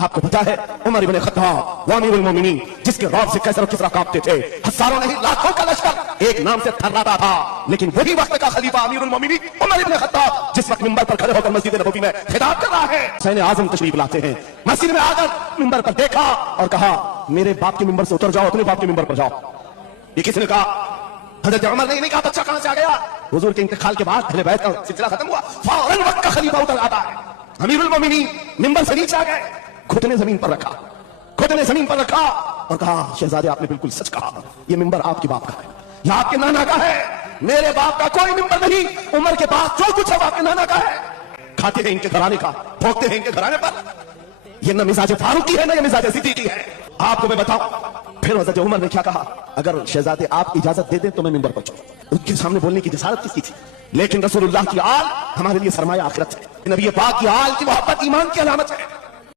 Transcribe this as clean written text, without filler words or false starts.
आपको पता है उमर इब्न खत्ताब व अमीरुल मोमिनीन जिसके रौब से कैसर और किसरा कांपते थे, हजारों नहीं लाखों का लश्कर एक नाम से थर्राता था, लेकिन वही वक्त का खलीफा अमीरुल मोमिनीन उमर इब्न खत्ताब जिस वक्त मिंबर पर खड़े होकर मस्जिद नबवी में खिताब कर रहा है, हुसैन आजम तशरीफ लाते हैं, मस्जिद में आकर मिंबर पर देखा और कहा मेरे बाप के मिंबर से उतर जाओ, अपने बाप के मिंबर पर जाओ। ये किसने कहा? हजरत उमर ने नहीं कहा बच्चा कहां से आ गया। हुजूर के इंतकाल के बाद अहले बैत का सिलसिला खत्म हुआ, फौरन वक्त का खलीफा उतर आता है, अमीरुल मोमिनीन मिंबर से नीचे आ गए, घुटने जमीन पर रखा, घुटने जमीन पर रखा और कहा शहजादे आपने बिल्कुल सच कहा, ये मिंबर आपके बाप का है, यह आपके नाना का है, मेरे बाप का कोई मिंबर नहीं, उमर के पास जो कुछ है आपके नाना का है। खाते हैं इनके घराने का, भोगते हैं इनके घराने पर, ये न मिजाज फारूकी है न ये मिजाज सिद्दीकी है। आपको मैं बताऊं फिर हजरत उमर ने क्या कहा, अगर शहजादे आप इजाजत दे दें तो मैं मिंबर पर चढ़ूं। उनके सामने बोलने की जसारत किसकी थी, लेकिन रसूलुल्लाह की आल हमारे लिए सरमाया आखिरत है, नबी पाक की आल की मोहब्बत ईमान की अलामत है।